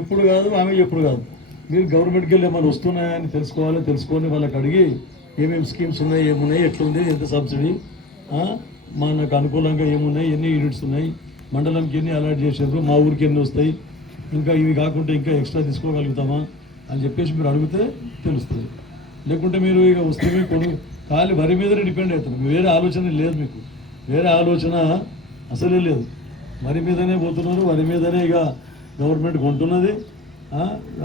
ఇప్పుడు కాదు, ఆమె ఎప్పుడు కాదు. మీరు గవర్నమెంట్కి వెళ్ళి ఏమైనా వస్తున్నాయని తెలుసుకొని వాళ్ళకి అడిగి ఏమేమి స్కీమ్స్ ఉన్నాయి, ఏమున్నాయి, ఎట్లుంది, ఎంత సబ్సిడీ, మనకు అనుకూలంగా ఏమున్నాయి, ఎన్ని యూనిట్స్ ఉన్నాయి, మండలంకి ఎన్ని అలాట్ చేశారు, మా ఊరికి ఎన్ని వస్తాయి, ఇంకా ఇవి కాకుండా ఇంకా ఎక్స్ట్రా తీసుకోగలుగుతామా అని చెప్పేసి మీరు అడిగితే తెలుస్తుంది. లేకుంటే మీరు ఇక వస్తే ఖాళీ వరి మీదనే డిపెండ్ అవుతుంది. వేరే ఆలోచన లేదు, మీకు వేరే ఆలోచన అసలే లేదు. వరి మీదనే పోతున్నారు, వరి మీదనే ఇక గవర్నమెంట్ కొంటున్నది.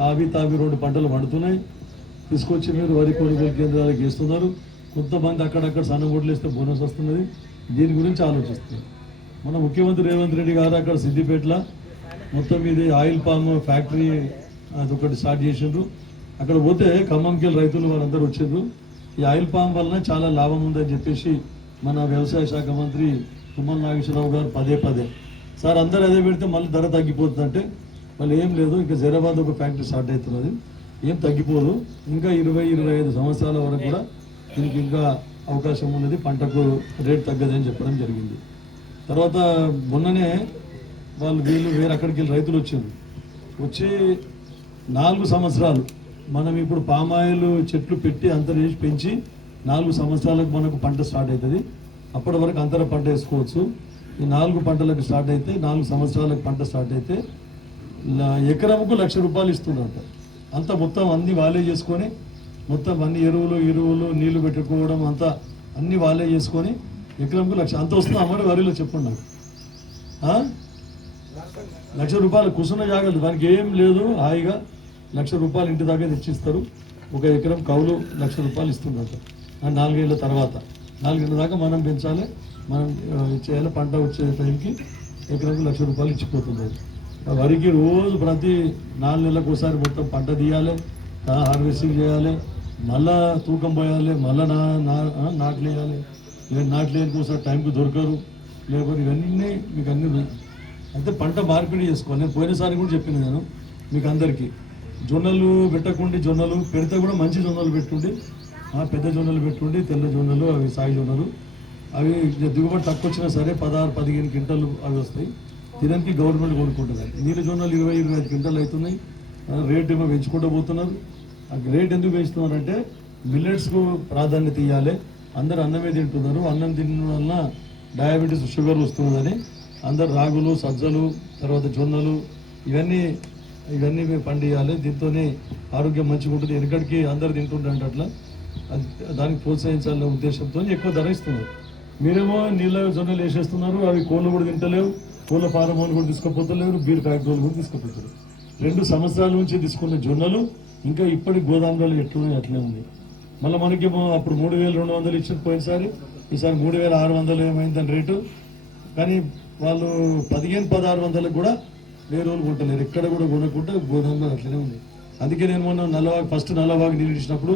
ఆవి తావి 2 పంటలు పండుతున్నాయి, తీసుకొచ్చి మీరు వరి కొనుగోలు కేంద్రాలకు ఇస్తున్నారు. కొంతమంది అక్కడక్కడ సన్న ఓట్లు వేస్తే బోనస్ వస్తున్నది. దీని గురించి ఆలోచిస్తున్నారు. మన ముఖ్యమంత్రి రేవంత్ రెడ్డి గారు అక్కడ సిద్దిపేటలో మొత్తం ఇది ఆయిల్ పామ్ ఫ్యాక్టరీ అదొకటి స్టార్ట్ చేసిండ్రు. అక్కడ పోతే ఖమ్మంకి రైతులు వాళ్ళందరూ వచ్చిండ్రు. ఈ ఆయిల్ పామ్ వలన చాలా లాభం ఉందని చెప్పేసి మన వ్యవసాయ శాఖ మంత్రి తుమ్మల నాగేశ్వరరావు గారు పదే సార్ అందరూ అదే పెడితే మళ్ళీ ధర తగ్గిపోతుందంటే మళ్ళీ ఏం లేదు, ఇంకా జైరాబాద్ ఒక ఫ్యాక్టరీ స్టార్ట్ అవుతున్నది, ఏం తగ్గిపోదు, ఇంకా 20-25 సంవత్సరాల వరకు కూడా దీనికి ఇంకా అవకాశం ఉన్నది, పంటకు రేట్ తగ్గదని చెప్పడం జరిగింది. తర్వాత మొన్ననే వీళ్ళు వేరే అక్కడికి వెళ్ళి రైతులు వచ్చి 4 సంవత్సరాలు మనం ఇప్పుడు పామాయిల్ చెట్లు పెట్టి అంతర చేసి పెంచి 4 సంవత్సరాలకు మనకు పంట స్టార్ట్ అవుతుంది. అప్పటి వరకు అంతర పంట వేసుకోవచ్చు. ఈ 4 పంటలకు స్టార్ట్ అయితే 4 సంవత్సరాలకు పంట స్టార్ట్ అయితే ఎకరంకు ₹1,00,000 ఇస్తున్నట్ట. అంత మొత్తం అన్ని వాళ్ళే చేసుకొని, మొత్తం అన్ని ఎరువులు నీళ్లు పెట్టుకోవడం అంతా అన్ని వాళ్ళే చేసుకొని ఎకరంకు ₹1,00,000 అంత వస్తుంది. అమ్మడి వరిలో చెప్పండి నాకు, ₹1,00,000 కూర్చున్న జాగ్రత్త, దానికి ఏం లేదు, హాయిగా ₹1,00,000 ఇంటి దాకా తెచ్చిస్తారు. ఒక ఎకరం కౌలు ₹1,00,000 ఇస్తున్నట్టు. 4 ఏళ్ళ తర్వాత 4 ఏళ్ళ దాకా మనం పెంచాలి, మనం చేయాలి. పంట వచ్చే టైంకి ఎకరంకు ₹1,00,000 ఇచ్చిపోతుంది. వరికి రోజు ప్రతి 4 నెలలకు ఒకసారి మొత్తం పంట తీయాలి, హార్వెస్టింగ్ చేయాలి, మళ్ళా తూకం పోయాలి, మళ్ళా నాట్లు వేయాలి. నాట్లు వేయడానికి ఒకసారి టైంకి దొరకరు, లేకపోతే ఇవన్నీ మీకు అన్ని అయితే పంట మార్పిడి చేసుకోవాలి. నేను పోయినసారి కూడా చెప్పిన నేను మీకు అందరికీ, జొన్నలు పెట్టకుండా, జొన్నలు పెడితే కూడా మంచి జొన్నలు పెట్టుండి, పెద్ద జొన్నలు పెట్టుండి, తెల్ల జొన్నలు, అవి సాయి జొన్నలు, అవి దిగుబడి తక్కువ వచ్చినా సరే 16-15 క్వింటాలు అవి వస్తాయి. తినడానికి గవర్నమెంట్ కొనుక్కుంటుంది. నీళ్ళ జొన్నలు 20-25 క్వింటాలు అవుతున్నాయి. రేట్ ఏమో పెంచుకుంటూ పోతున్నారు. ఆ రేట్ ఎందుకు పెంచుతున్నారంటే మిల్లెట్స్కు ప్రాధాన్యత ఇవ్వాలి. అందరు అన్నమే తింటున్నారు, అన్నం తినడం వలన డయాబెటీస్, షుగర్ వస్తున్నదని అందరు రాగులు, సజ్జలు, తర్వాత జొన్నలు ఇవన్నీ పండియాలి. దీంతోనే ఆరోగ్యం మంచిగా ఉంటుంది. వెనకడికి అందరు తింటుంటే అట్లా దానికి ప్రోత్సహించాలనే ఉద్దేశంతో ఎక్కువ ధర ఇస్తున్నారు. మీరేమో నీళ్ళ జొన్నలు వేసేస్తున్నారు, అవి కోళ్ళు కూడా తింటలేవు, కోళ్ళ ఫారం వాళ్ళు కూడా తీసుకుపోతలేరు, బీర్ ఫ్యాక్టరీలు కూడా తీసుకుపోతారు. 2 సంవత్సరాల నుంచి తీసుకున్న జొన్నలు ఇంకా ఇప్పటి గోదాములలో ఎట్లున్నాయి అట్లే ఉంది. మళ్ళీ మనకేమో అప్పుడు 3,200 ఇచ్చిన పోయినసారి, ఈసారి 3,600 ఏమైందని రేటు. కానీ వాళ్ళు 1500-1600 కూడా వేరే రోజులు కొట్టలేరు, ఎక్కడ కూడా కొనకుండా గోదాంలో అట్లనే ఉంది. అందుకే నేను మొన్న ఫస్ట్ నల్లవాగు నీళ్ళు ఇచ్చినప్పుడు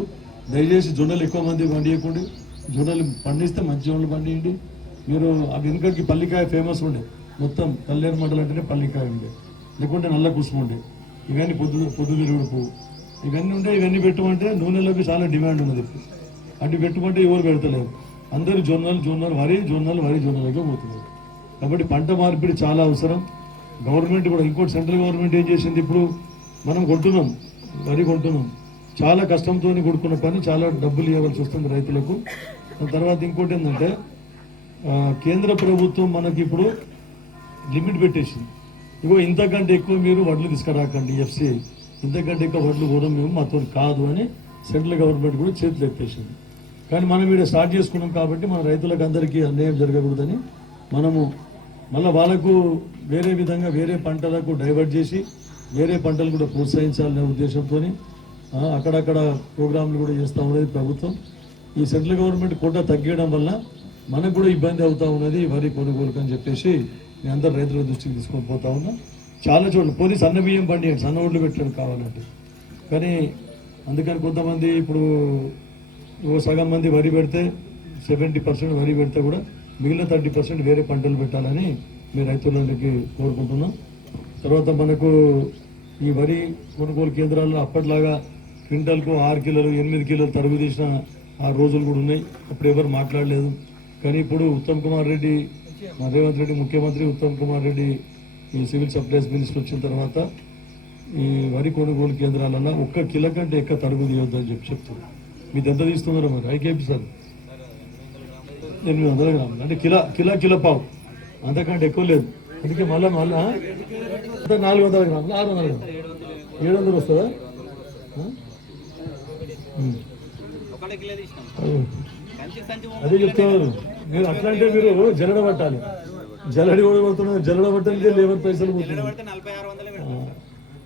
దయచేసి జొన్నలు ఎక్కువ మంది పండియకుండా, జొన్నలు పండిస్తే మంచి జొన్నలు పండియండి. మీరు అవి వెనుకడికి పల్లికాయ ఫేమస్ ఉండే, మొత్తం కల్లేరు మండలం అంటేనే పల్లికాయ ఉండే, లేకుంటే నల్ల కుసుమ ఉండే, ఇవన్నీ పొద్దుతిరుగుడు పువ్వు ఇవన్నీ ఉంటే ఇవన్నీ పెట్టమంటే నూనెలకు చాలా డిమాండ్ ఉన్నది. అటు పెట్టుకుంటే ఎవరు పెడతలేరు, అందరూ వరి జొన్నలకే పోతున్నారు. కాబట్టి పంట మార్పిడి చాలా అవసరం. గవర్నమెంట్ కూడా ఇంకోటి సెంట్రల్ గవర్నమెంట్ ఏం చేసింది, ఇప్పుడు మనం వరి కొంటున్నాం, చాలా కష్టంతో కొడుకున్న పని, చాలా డబ్బులు ఇవ్వాల్సి వస్తుంది రైతులకు. తర్వాత ఇంకోటి ఏంటంటే కేంద్ర ప్రభుత్వం మనకి ఇప్పుడు లిమిట్ పెట్టేసింది. ఇంతకంటే ఎక్కువ మీరు వడ్లు తీసుకురాకండి, FCI ఇంతకంటే ఎక్కువ వడ్లు కూడా మేము మాతో కాదు అని సెంట్రల్ గవర్నమెంట్ కూడా చేతులు ఎత్తేసింది. కానీ మనం ఇక్కడ స్టార్ట్ చేసుకున్నాం కాబట్టి మన రైతులకు అందరికీ అన్యాయం జరగకూడదని మనము మళ్ళీ వాళ్ళకు వేరే విధంగా వేరే పంటలకు డైవర్ట్ చేసి వేరే పంటలు కూడా ప్రోత్సహించాలనే ఉద్దేశంతో అక్కడక్కడ ప్రోగ్రాంలు కూడా చేస్తూ ఉన్నది ప్రభుత్వం. ఈ సెంట్రల్ గవర్నమెంట్ కోటా తగ్గడం వల్ల మనకు కూడా ఇబ్బంది అవుతూ ఉన్నది వరి కొనుగోలుకు అని చెప్పేసి నేను అందరు రైతుల దృష్టికి తీసుకొని పోతా ఉన్నా. చాలా చోట్ల పోలీసు సన్న బియ్యం పండియండి, సన్న ఓట్లు పెట్టడం కావాలంటే. కానీ అందుకని కొంతమంది ఇప్పుడు సగం మంది వరి పెడితే 70% వరి పెడితే కూడా మిగిలిన 30% వేరే పంటలు పెట్టాలని మీ రైతులకి కోరుకుంటున్నాం. తర్వాత మనకు ఈ వరి కొనుగోలు కేంద్రాల్లో అప్పట్లాగా క్వింటల్కు 6 కిలోలు 8 కిలోలు తరుగు తీసిన ఆ రోజులు కూడా ఉన్నాయి. అప్పుడు ఎవరు మాట్లాడలేదు. కానీ ఇప్పుడు ఉత్తమ్ కుమార్ రెడ్డి, రేవంత్ రెడ్డి ముఖ్యమంత్రి, ఉత్తమ్ కుమార్ రెడ్డి ఈ సివిల్ సప్లైస్ మినిస్టర్ వచ్చిన తర్వాత ఈ వరి కొనుగోలు కేంద్రాలలో ఒక్క కిలో కంటే ఎక్క తరుగు తీయొద్దని చెప్తారు. మీరు ఎంత తీస్తున్నారో మరి ఐకేపీ సార్ 800 గ్రాములు అంటే కిలో పావు, అంతకంటే ఎక్కువ లేదు. అందుకే మళ్ళా 400 గ్రాములు 600 గ్రాములు 700 వస్తుందా? అదే చెప్తున్నారు మీరు. అట్లా అంటే మీరు జల్లడ పట్టాలి. జల్లడి కూడా పడుతున్నారు. జల్లడ పట్టడానికి లేబర్ పైసలు పోతున్నారు.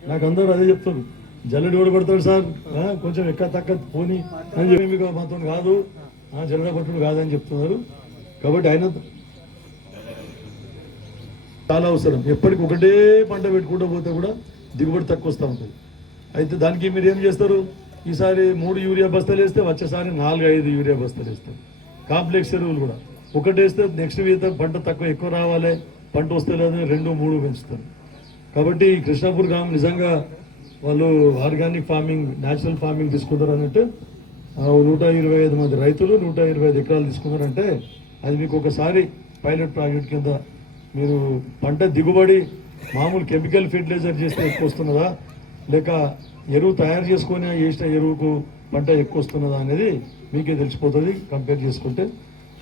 నాకు అందరూ అదే చెప్తారు, జల్లడి కూడా పడతాడు సార్, కొంచెం ఎక్క తక్క పోని అని చెప్పి మీకు మాత్రం కాదు, జల్లడ పట్టుడు కాదని చెప్తున్నారు. కాబట్టి ఆయన చాలా అవసరం. ఎప్పటికి ఒకటే పంట పెట్టుకుంటూ పోతే కూడా దిగుబడి తక్కువ వస్తూ ఉంటుంది. అయితే దానికి మీరు ఏం చేస్తారు, ఈసారి 3 యూరియా బస్తాలు వేస్తే వచ్చేసారి 4-5 యూరియా బస్తాలు వేస్తారు. కాంప్లెక్స్ ఎరువులు కూడా ఒకటి వేస్తే నెక్స్ట్ వీత పంట తక్కువ ఎక్కువ రావాలి, పంట వస్తే లేదని 2-3 పెంచుతారు. కాబట్టి కృష్ణాపూర్ గ్రామం నిజంగా వాళ్ళు ఆర్గానిక్ ఫార్మింగ్, న్యాచురల్ ఫార్మింగ్ తీసుకుంటారు అన్నట్టు 125 మంది రైతులు 125 ఎకరాలు తీసుకున్నారంటే అది మీకు ఒకసారి పైలట్ ప్రాజెక్ట్ కింద మీరు పంట దిగుబడి మామూలు కెమికల్ ఫెర్టిలైజర్ చేస్తే ఎక్కువ వస్తున్నదా, లేక ఎరువు తయారు చేసుకొని వేసిన ఎరువుకు పంట ఎక్కువ వస్తున్నదా అనేది మీకే తెలిసిపోతుంది. కంపేర్ చేసుకుంటే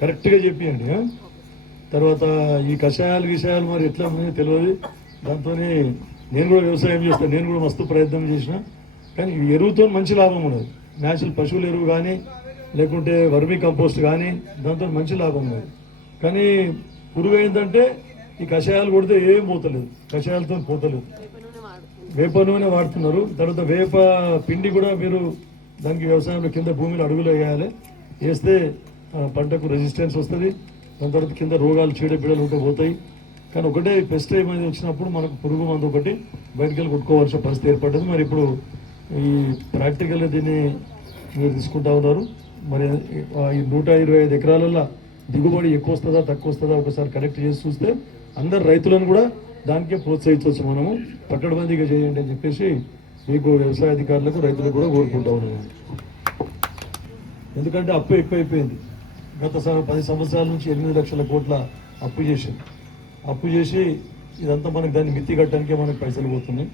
కరెక్ట్గా చెప్పియండి. తర్వాత ఈ కషాయాలు మరి ఎట్లా ఉన్నాయో తెలియదు. దాంతో నేను కూడా వ్యవసాయం చేస్తాను, నేను కూడా మస్తు ప్రయత్నం చేసిన, కానీ ఈ ఎరువుతో మంచి లాభం ఉండదు. న్యాచురల్ పశువుల ఎరువు కానీ లేకుంటే వర్మీ కంపోస్ట్ కానీ దాంతో మంచి లాభం ఉన్నది. కానీ పురుగు ఏంటంటే ఈ కషాయాలు కొడితే ఏం పోతలేదు, కషాయాలతో పోతలేదు. వేప నూనె వాడుతున్నారు. తర్వాత వేప పిండి కూడా మీరు దానికి వ్యవసాయంలో కింద భూమిలో అడుగులో వేయాలి. వేస్తే పంటకు రెసిస్టెన్స్ వస్తుంది. దాని తర్వాత కింద రోగాలు చీడపీడలు ఉంటే పోతాయి. కానీ ఒకటే పెస్ట్ ఏమైనా వచ్చినప్పుడు మనకు పురుగు మందు ఒకటి బయటికి వెళ్ళి కొట్టుకోవాల్సిన పరిస్థితి ఏర్పడ్డది. మరి ఇప్పుడు ఈ ప్రాక్టికల్గా దీన్ని మీరు తీసుకుంటా ఉన్నారు. మరి ఈ 125 ఎకరాలలో దిగుబడి ఎక్కువ వస్తుందా తక్కువ వస్తుందా ఒకసారి కరెక్ట్ చేసి చూస్తే అందరు రైతులను కూడా దానికే ప్రోత్సహించవచ్చు. మనము పట్టడబందీగా చేయండి అని చెప్పేసి మీకు వ్యవసాయ అధికారులకు రైతులకు కూడా కోరుకుంటా ఉన్నాము. ఎందుకంటే అప్పు ఎక్కువైపోయింది. గత 10 సంవత్సరాల నుంచి 8 లక్షల కోట్ల అప్పు చేసింది. అప్పు చేసి ఇదంతా మనకు దాన్ని మిత్తి కట్టడానికే మనకు పైసలు పోతున్నాయి.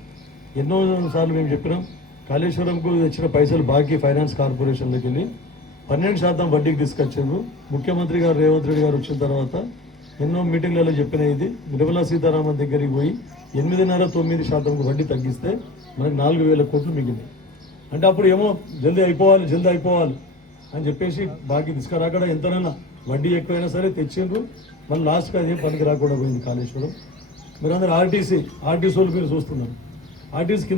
ఎన్నో సార్లు మేము చెప్పినాం, కాళేశ్వరంకు తెచ్చిన పైసలు బాకీ ఫైనాన్స్ కార్పొరేషన్లోకి వెళ్ళి 12% వడ్డీకి తీసుకొచ్చారు. ముఖ్యమంత్రి గారు రేవంత్ రెడ్డి గారు వచ్చిన తర్వాత ఎన్నో మీటింగ్లలో చెప్పిన ఇది నిర్మలా సీతారామన్ దగ్గరికి పోయి 8.5-9% వడ్డీ తగ్గిస్తే మనకు 4,000 కోట్లు మిగిలినాయి. అంటే అప్పుడు ఏమో జల్దీ అయిపోవాలి అని చెప్పేసి బాకీ తీసుకురాకడ ఎంతనైనా వడ్డీ ఎక్కువైనా సరే తెచ్చిండ్రు. మళ్ళీ లాస్ట్కి అదే పనికి రాకుండా పోయింది కాళేశ్వరం. మీరు అందరూ ఆర్టీసీ వాళ్ళు మీరు చూస్తున్నారు. ఆర్టీసీకి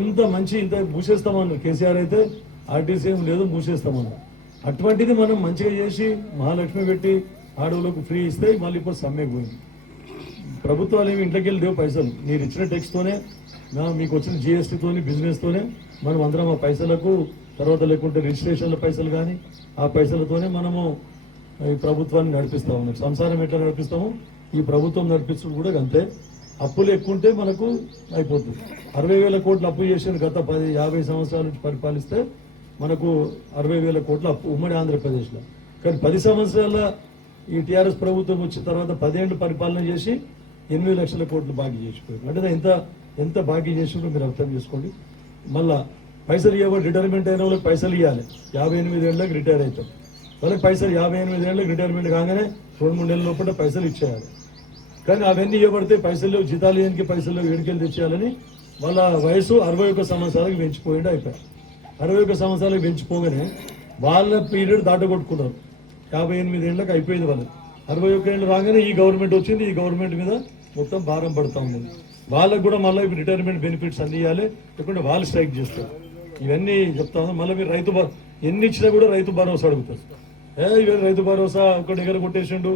ఇంత మూసేస్తామన్నారు కేసీఆర్. అయితే ఆర్టీసీ ఏం లేదు, మూసేస్తామన్నారు. అటువంటిది మనం మంచిగా చేసి మహాలక్ష్మి పెట్టి ఆడవులకు ఫ్రీ ఇస్తే మళ్ళీ ఇప్పుడు సమ్మెకు పోయింది. ప్రభుత్వాలు ఏమి ఇంట్లోకి వెళ్ళి లేవు పైసలు. మీరు ఇచ్చిన ట్యాక్స్తోనే, మీకు వచ్చిన జిఎస్టీతోని, బిజినెస్తోనే మనం అందరం ఆ పైసలకు, తర్వాత లేకుంటే రిజిస్ట్రేషన్ల పైసలు కానీ ఆ పైసలతోనే మనము ఈ ప్రభుత్వాన్ని నడిపిస్తా ఉన్నాం. సంసారం ఎట్లా నడిపిస్తామో ఈ ప్రభుత్వం నడిపించడం కూడా అంతే. అప్పులు ఎక్కువ ఉంటే మనకు అయిపోతుంది. 60,000 కోట్లు అప్పు చేసిన గత 50 సంవత్సరాల నుంచి పరిపాలిస్తే మనకు 60,000 కోట్ల అప్పు ఉమ్మడి ఆంధ్రప్రదేశ్లో. కానీ 10 సంవత్సరాల ఈ టీఆర్ఎస్ ప్రభుత్వం వచ్చిన తర్వాత 10 ఏళ్ళు పరిపాలన చేసి 8 లక్షల కోట్లు బాకీ చేసిపోయారు. అంటే ఎంత బాకీ చేసిందో మీరు అర్థం చేసుకోండి. మళ్ళా పైసలు ఇవ్వబడి రిటైర్మెంట్ అయిన వాళ్ళకి పైసలు ఇవ్వాలి. 58 ఏళ్ళకి రిటైర్ అవుతాం. వాళ్ళకి పైసలు 58 ఏళ్ళకి రిటైర్మెంట్ కాగానే 2-3 నెలల లోపల పైసలు ఇచ్చేయాలి. కానీ అవన్నీ ఇవ్వబడితే పైసలు జీతాలు ఏనికి పైసలు ఏడికెళ్ళి తెచ్చేయాలని వాళ్ళ వయసు 61 సంవత్సరాలకు పెంచిపోయింది. అయిపోయారు 61 సంవత్సరాలకు పెంచిపోగానే వాళ్ళ పీరియడ్ దాటగొట్టుకున్నారు. 58 ఏళ్ళకి అయిపోయింది వాళ్ళకి. 61 ఏళ్ళు రాగానే ఈ గవర్నమెంట్ వచ్చింది. ఈ గవర్నమెంట్ మీద మొత్తం భారం పడుతూ ఉంది. వాళ్ళకు కూడా మళ్ళీ రిటైర్మెంట్ బెనిఫిట్స్ అన్ని ఇవ్వాలి, లేకుంటే వాళ్ళు స్ట్రైక్ చేస్తారు. ఇవన్నీ చెప్తా ఉన్నాం. మళ్ళీ మీరు ఎన్ని ఇచ్చినా కూడా రైతు భరోసా అడుగుతారు. ఇవన్నీ రైతు భరోసా ఒక దగ్గర కొట్టేసిండు,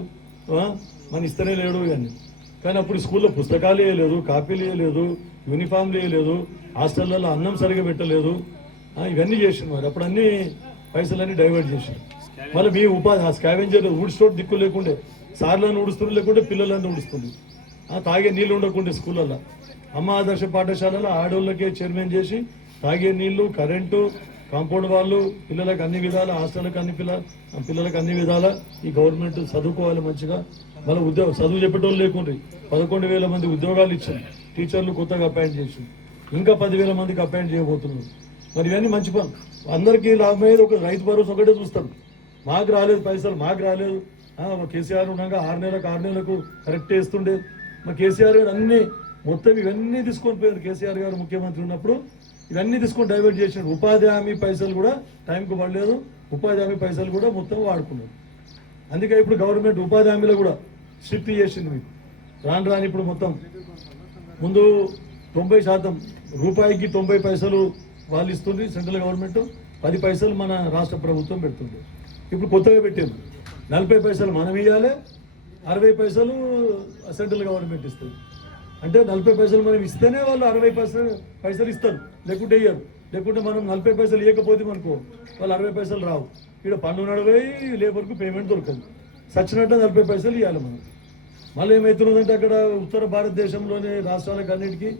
మన ఇస్తనే లేడు ఇవన్నీ. కానీ అప్పుడు స్కూల్లో పుస్తకాలు వేయలేదు, కాపీలు వేయలేదు, యూనిఫామ్లు వేయలేదు, హాస్టళ్లలో అన్నం సరిగా పెట్టలేదు. ఇవన్నీ చేసిండు. మరి అప్పుడు అన్ని పైసలన్నీ డైవర్ట్ చేసిండు. మళ్ళీ మీ ఉపాధి ఆ స్కావెంజర్ ఊడ్చోటి దిక్కు లేకుండే, సార్లను ఊడుస్తుంది, లేకుంటే పిల్లలన్నీ ఊడుస్తుంది. తాగే నీళ్ళు ఉండకుండే స్కూళ్ళల్లో. అమ్మ ఆదర్శ పాఠశాలలో ఆడోళ్ళకే చైర్మన్ చేసి తాగే నీళ్లు, కరెంటు, కాంపౌండ్ వాళ్ళు, పిల్లలకు అన్ని విధాల, హాస్టల్కి పిల్లలకు అన్ని విధాల ఈ గవర్నమెంట్ చదువుకోవాలి మంచిగా. మళ్ళీ చదువు చెప్పేటోళ్ళు లేకుండ్రి 11,000 మంది ఉద్యోగాలు ఇచ్చింది. టీచర్లు కొత్తగా అపాయింట్ చేసింది. ఇంకా 10,000 మందికి అపాయింట్ చేయబోతున్నారు. మరి ఇవన్నీ మంచి పని, అందరికీ లాభమయ్యేది. ఒక రైతు భరోసా ఒకటే చూస్తాం, మాకు రాలేదు పైసలు, మాకు రాలేదు. కేసీఆర్ ఉండగా 6 నెలలకు కరెక్ట్ వేస్తుండే. మా కేసీఆర్ గారు అన్ని మొత్తం ఇవన్నీ తీసుకొని పోయారు. కేసీఆర్ గారు ముఖ్యమంత్రి ఉన్నప్పుడు ఇవన్నీ తీసుకొని డైవర్ట్ చేసాడు. ఉపాధి హామీ పైసలు కూడా టైంకు పడలేదు, ఉపాధి హామీ పైసలు కూడా మొత్తం వాడుకున్నారు. అందుకే ఇప్పుడు గవర్నమెంట్ ఉపాధి హామీలో కూడా షిఫ్ట్ చేసింది. మీకు రాను ఇప్పుడు మొత్తం ముందు 90% రూపాయికి 90 పైసలు వాళ్ళు ఇస్తుంది సెంట్రల్ గవర్నమెంట్, 10 పైసలు మన రాష్ట్ర ప్రభుత్వం పెడుతుంది. ఇప్పుడు కొత్తగా పెట్టారు 40 పైసలు మనం ఇవ్వాలి, 60 పైసలు సెంట్రల్ గవర్నమెంట్ ఇస్తుంది. అంటే 40 పైసలు మనం ఇస్తేనే వాళ్ళు 60 పైసలు ఇస్తారు, లేకుంటే ఇయ్యరు. లేకుంటే మనం 40 పైసలు ఇవ్వకపోతే మనకు వాళ్ళు 60 పైసలు రావు. ఇక్కడ పన్ను నడవై లేబర్కు పేమెంట్ దొరకదు, సచ్చినట్టు 40 పైసలు ఇవ్వాలి మనం. మళ్ళీ ఏమవుతున్నదంటే అక్కడ ఉత్తర భారతదేశంలోని రాష్ట్రాలకు అన్నిటికీ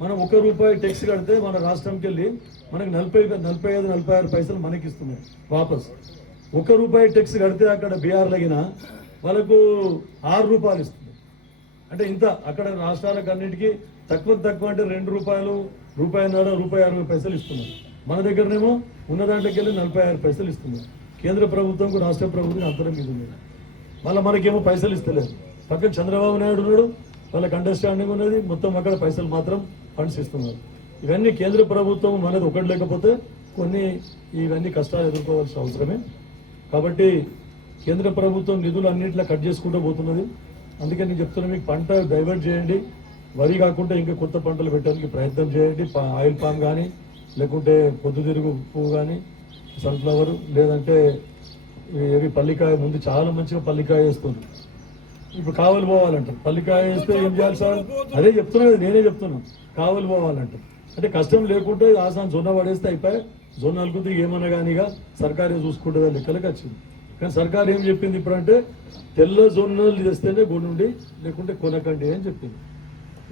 మనం ₹1 ట్యాక్స్ కడితే మన రాష్ట్రంకి వెళ్ళి మనకు 45-46 పైసలు మనకి ఇస్తున్నాయి వాపస్. ₹1 ట్యాక్స్ కడితే అక్కడ బీహార్ లగిన వాళ్ళకు ₹6 ఇస్తుంది. అంటే ఇంత అక్కడ రాష్ట్రాలకు అన్నిటికీ తక్కువ అంటే ₹2, ₹1.5, ₹1.60 ఇస్తున్నారు. మన దగ్గరనేమో ఉన్న దాంట్లోకి వెళ్ళి 46 పైసలు ఇస్తున్నారు. కేంద్ర ప్రభుత్వంకు రాష్ట్ర ప్రభుత్వం అంతరం మీద ఉంది. మళ్ళీ మనకేమో పైసలు ఇస్తలేదు. పక్కన చంద్రబాబు నాయుడు ఉన్నాడు, వాళ్ళకి అండర్స్టాండింగ్ ఉన్నది, మొత్తం అక్కడ పైసలు మాత్రం ఫండ్స్ ఇస్తున్నారు. ఇవన్నీ కేంద్ర ప్రభుత్వం మనది ఒకటి లేకపోతే కొన్ని ఇవన్నీ కష్టాలు ఎదుర్కోవాల్సిన అవసరమే. కాబట్టి కేంద్ర ప్రభుత్వం నిధులు అన్నింటిలో కట్ చేసుకుంటూ పోతున్నది. అందుకే నేను చెప్తున్నా, మీకు పంట డైవర్ట్ చేయండి, వరి కాకుండా ఇంకా కొత్త పంటలు పెట్టడానికి ప్రయత్నం చేయండి. ఆయిల్ పామ్ కానీ, లేకుంటే పొద్దుతిరుగు పువ్వు కానీ, సన్ఫ్లవర్, లేదంటే ఏవి పల్లికాయ. ముందు చాలా మంచిగా పల్లికాయ వేస్తుంది, ఇప్పుడు కావలి పోవాలంట. పల్లికాయ వేస్తే ఏం చేయాలి సార్? అదే చెప్తున్నా కదా, నేనే చెప్తున్నా, కావలి పోవాలంట. అంటే కష్టం లేకుంటే ఆసాన్ జొన్న పడేస్తే అయిపోయి, జొన్న అలుకుతూ ఏమన్నా కానీగా సర్కారే చూసుకుంటుందా లెక్కలకు వచ్చింది. కానీ సర్కార్ ఏం చెప్పింది ఇప్పుడు అంటే, తెల్ల జొన్నలు తెస్తేనే కొనుండి, లేకుంటే కొనకండి అని చెప్పింది.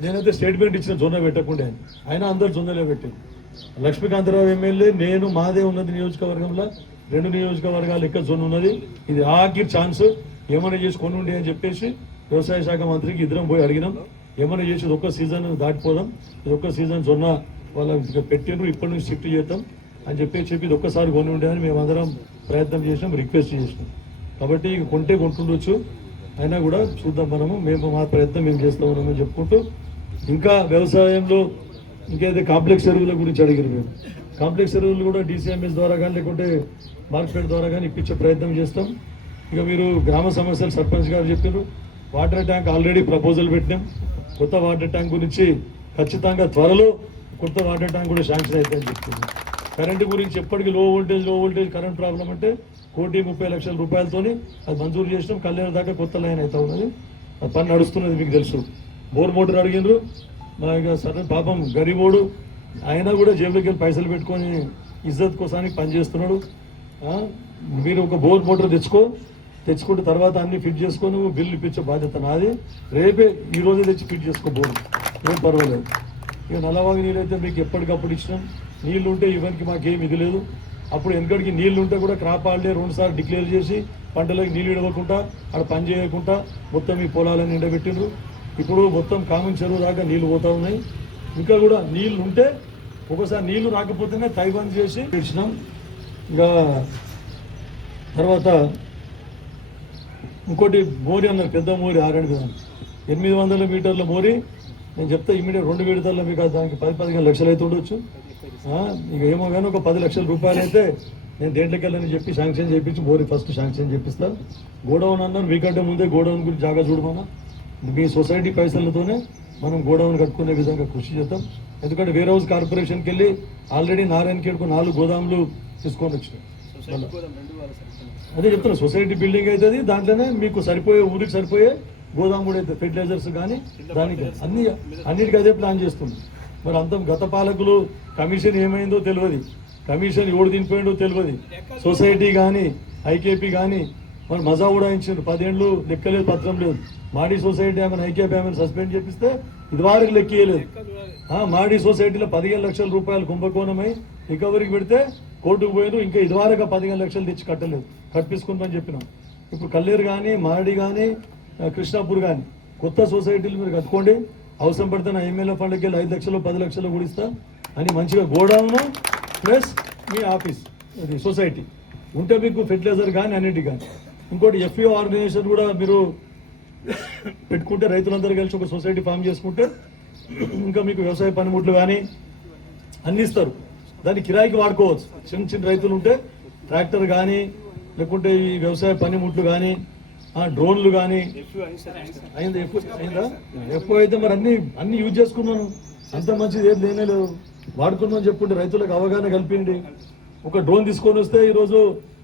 నేనైతే స్టేట్మెంట్ ఇచ్చిన జొన్న పెట్టకుండా అని, ఆయన అందరు జొన్నలే పెట్టింది. లక్ష్మీకాంతరావు ఎమ్మెల్యే, నేను, మాదే ఉన్నది నియోజకవర్గంలో 2 నియోజకవర్గాలు ఎక్కడ జొన్న ఉన్నది, ఇది ఆఖరి ఛాన్స్, ఏమైనా చేసి కొనుండి అని చెప్పేసి వ్యవసాయ శాఖ మంత్రికి ఇద్దరం పోయి అడిగినాం. ఏమైనా చేసి ఇది ఒక్క సీజన్ దాటిపోదాం, ఇది ఒక్క సీజన్ జొన్న వాళ్ళ పెట్టిండ్రు, ఇప్పటి నుంచి షిఫ్ట్ చేద్దాం అని చెప్పి ఇది ఒక్కసారి కొని ఉండే అని మేమందరం ప్రయత్నం చేసినాం, రిక్వెస్ట్ చేసినాం. కాబట్టి ఇక కొంటే కొంటుండొచ్చు, అయినా కూడా చూద్దాం, మేము మా ప్రయత్నం మేము చేస్తూ ఉన్నామని చెప్పుకుంటూ, ఇంకా వ్యవసాయంలో ఇంకైతే కాంప్లెక్స్ ఎరువుల గురించి అడిగారు. మేము కాంప్లెక్స్ ఎరువులు కూడా DCMS ద్వారా కానీ, లేకుంటే మార్కెట్ ద్వారా కానీ ఇప్పించే ప్రయత్నం చేస్తాం. ఇక మీరు గ్రామ సమస్యలు సర్పంచ్ గారు చెప్పారు, వాటర్ ట్యాంక్ ఆల్రెడీ ప్రపోజల్ పెట్టినాం. కొత్త వాటర్ ట్యాంక్ గురించి ఖచ్చితంగా త్వరలో కొత్త వాటర్ ట్యాంక్ కూడా శాంక్షన్ అవుతుందని చెప్తున్నాం. కరెంటు గురించి ఎప్పటికీ లో వోల్టేజ్ కరెంట్ ప్రాబ్లం అంటే ₹1,30,00,000 అది మంజూరు చేసినాం. కళ్యాణ దాకా కొత్త లైన్ అవుతా ఉన్నది, అది పని నడుస్తున్నది, మీకు తెలుసు. బోర్ మోటార్ అడిగినారు, మా ఇక సరే పాపం గరీబోడు, అయినా కూడా జేబులోకి వెళ్ళి పైసలు పెట్టుకొని ఇజ్జత్ కోసానికి పనిచేస్తున్నాడు. మీరు ఒక బోర్ మోటార్ తెచ్చుకుంటే తర్వాత అన్ని ఫిట్ చేసుకొని బిల్లు ఇప్పించే బాధ్యత నాది. రేపే ఈ రోజే తెచ్చి ఫిట్ చేసుకో బోర్, ఏం పర్వాలేదు. ఇక నల్లవాగి నీళ్ళు అయితే మీకు ఎప్పటికప్పుడు ఇచ్చినాం. నీళ్లు ఉంటే ఇవన్నీ మాకేం ఇది లేదు. అప్పుడు వెనకడికి నీళ్లు ఉంటే కూడా క్రాప్ హాలిడే 2 సార్లు డిక్లేర్ చేసి పంటలకు నీళ్ళు ఇవ్వకుండా అక్కడ పని చేయకుండా మొత్తం ఈ పొలాలను నిండబెట్టిండ్రు. ఇప్పుడు మొత్తం కామన్ చెరువు దాకా నీళ్లు పోతా ఉన్నాయి. ఇంకా కూడా నీళ్లు ఉంటే, ఒకసారి నీళ్లు రాకపోతేనే తైబంద్ చేసి ఇచ్చినాం. ఇంకా తర్వాత ఇంకోటి మోరీ అన్నారు, పెద్ద మోరీ 800 మీటర్ల మోరీ. నేను చెప్తా ఇమ్మీడియట్ 2 విడతల్లో మీకు దానికి 10-15 లక్షలు అయితే ఉండొచ్చు. ఇక ఏమో కానీ ఒక 10 లక్షల రూపాయలు అయితే నేను దేంట్లోకి వెళ్ళని చెప్పి శాంక్షన్ చేయించి మోరీ ఫస్ట్ శాంక్షన్ చేపిస్తాను. గోడౌన్ అన్నారు, మీకంటే ముందే గోడౌన్ గురించి జాగా చూడమన్నా. మీ సొసైటీ పైసలతోనే మనం గోడౌన్ కట్టుకునే విధంగా కృషి చేద్దాం. ఎందుకంటే వేర్ హౌస్ కార్పొరేషన్కి వెళ్ళి ఆల్రెడీ నారాయణఖేడ్కు 4 గోదాములు తీసుకొని వచ్చినాయి. అదే చెప్తున్నా, సొసైటీ బిల్డింగ్ అవుతుంది, దాంట్లోనే మీకు సరిపోయే ఊరికి సరిపోయే గోదాం కూడా అయితే ఫెర్టిలైజర్స్ కానీ దానికి అన్నిటికీ అదే ప్లాన్ చేస్తుంది. మరి అంత గత పాలకులు కమిషన్ ఏమైందో తెలియదు, కమిషన్ ఎవడు తినిపోయిందో తెలియదు. సొసైటీ కానీ ఐకేపీ కానీ మరి మజా ఉడాయించారు, 10 ఏళ్ళు లెక్కలేదు, పత్రం లేదు. మాడీ సొసైటీ ఆమెను ఐకేపీ ఆమెను సస్పెండ్ చేపిస్తే ఇది వారికి లెక్కియలేదు. మాడీ సొసైటీలో 15 లక్షల రూపాయలు కుంభకోణమై రికవరీకి పెడితే కోర్టుకు పోయారు. ఇంకా ఇదివరకు 15 లక్షలు తెచ్చి కట్టలేదు, కట్టించుకుంటామని చెప్పినాం. ఇప్పుడు కల్లేరు కానీ, మారడి కానీ, కృష్ణాపూర్ కానీ కొత్త సొసైటీలు మీరు కట్టుకోండి. అవసరం పడితే నా ఎమ్మెల్యే ఫండ్కి వెళ్ళి 5 లక్షలు 10 లక్షలు కూడా ఇస్తా అని మంచిగా గోడౌన్ ప్లస్ మీ ఆఫీస్ అది సొసైటీ ఉంటే మీకు ఫెర్టిలైజర్ కానీ అన్నిటి కానీ ఇంకోటి ఎఫ్ఈఓ ఆర్గనైజేషన్ కూడా మీరు పెట్టుకుంటే రైతులందరూ కలిసి ఒక సొసైటీ ఫామ్ చేసుకుంటే ఇంకా మీకు వ్యవసాయ పనిముట్లు కానీ అన్ని ఇస్తారు. దాన్ని కిరాయికి వాడుకోవచ్చు. చిన్న చిన్న రైతులు ఉంటే ట్రాక్టర్ కానీ లేకుంటే ఈ వ్యవసాయ పనిముట్లు కానీ డ్రోన్లు కానీ అయిందా ఎక్కువ అయితే మరి అన్ని యూజ్ చేసుకున్నాను. అంత మంచిది ఏది లేనే లేదు. వాడుకున్నాను చెప్పుకుంటే రైతులకు అవగాహన కల్పిండి. ఒక డ్రోన్ తీసుకొని వస్తే ఈరోజు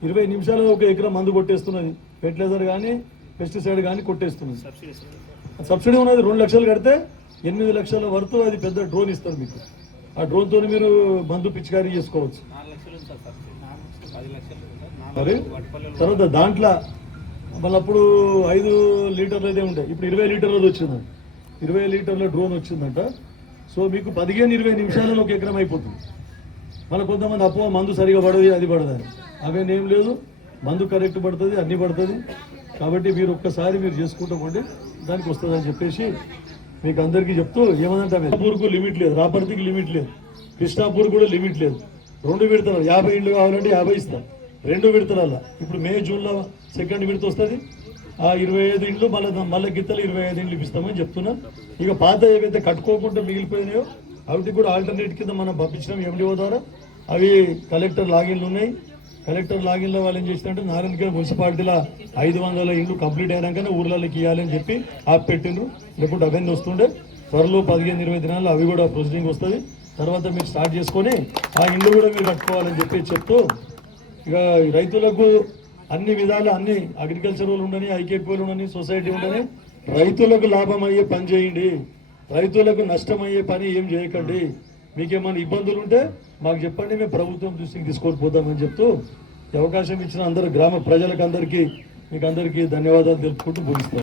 20 నిమిషాలు ఒక ఎకరం మందు కొట్టేస్తున్నది. ఫెర్టిలైజర్ కానీ పెస్టిసైడ్ కానీ కొట్టేస్తున్నది. సబ్సిడీ ఉన్నది. 2 లక్షలు కడితే 8 లక్షల వరకు అది పెద్ద డ్రోన్ ఇస్తారు మీకు. ఆ డ్రోన్ తోని మీరు మందు పిచికారీ చేసుకోవచ్చు. మరి తర్వాత దాంట్లో మళ్ళీ అప్పుడు 5 లీటర్లు అయితే ఉంటాయి. ఇప్పుడు 20 లీటర్లది వచ్చిందంట. 20 లీటర్ల డ్రోన్ వచ్చిందంట. సో మీకు 15-20 నిమిషాలలో ఒక ఎకరం అయిపోతుంది. మళ్ళీ కొంతమంది అప్పో మందు సరిగా పడదు అది పడదని అవేం లేదు. మందు కరెక్ట్ పడుతుంది, అన్నీ పడుతుంది. కాబట్టి మీరు ఒక్కసారి మీరు చేసుకుంటూ పోండి, దానికి వస్తుంది అని చెప్పేసి మీకు అందరికీ చెప్తూ ఏమంటే రాపూర్కు లిమిట్ లేదు, రాపర్తికి లిమిట్ లేదు, కృష్ణాపూర్ కూడా లిమిట్ లేదు. 2 విడతలు 50 ఇండ్లు కావాలంటే 50 ఇస్తాం. 2 విడతల ఇప్పుడు మే జూన్లో 2nd విడత వస్తుంది. ఆ 25 ఇండ్లు మళ్ళీ గిత్తలు 25 ఇండ్లు ఇప్పిస్తామని చెప్తున్నా. ఇక పాత ఏవైతే కట్టుకోకుండా మిగిలిపోయినాయో వాటికి కూడా ఆల్టర్నేట్ కింద మనం పంపించినాం ఎండిఓ ద్వారా. అవి కలెక్టర్ లాగిన్లు ఉన్నాయి. కలెక్టర్ లాగిన్లో వాళ్ళు ఏం చేసినట్టు నారాయణఖేడ్ మున్సిపాలిటీలో 500 ఇండ్లు కంప్లీట్ అయినాకనే ఊర్లలోకి ఇవ్వాలని చెప్పి ఆప్ పెట్టిండ్రు. లేకుంటే అవన్నీ వస్తుండే. త్వరలో 15-20 దినాల్లో అవి కూడా ప్రొసీడింగ్ వస్తుంది. తర్వాత మీరు స్టార్ట్ చేసుకొని ఆ ఇండ్లు కూడా మీరు కట్టుకోవాలని చెప్పి చెప్తూ ఇక రైతులకు అన్ని విధాలు అన్ని అగ్రికల్చర్ ఉండని, ఐకేపీలు ఉండని, సొసైటీ ఉండని రైతులకు లాభం అయ్యే పని చేయండి. రైతులకు నష్టం అయ్యే పని ఏం చేయకండి. మీకేమైనా ఇబ్బందులు ఉంటే మాకు చెప్పండి, మేము ప్రభుత్వం దృష్టికి తీసుకొని పోతామని చెప్తూ ఈ అవకాశం ఇచ్చిన అందరు గ్రామ ప్రజలకు అందరికీ మీకు అందరికీ ధన్యవాదాలు తెలుపుకుంటూ ముగిస్తాం.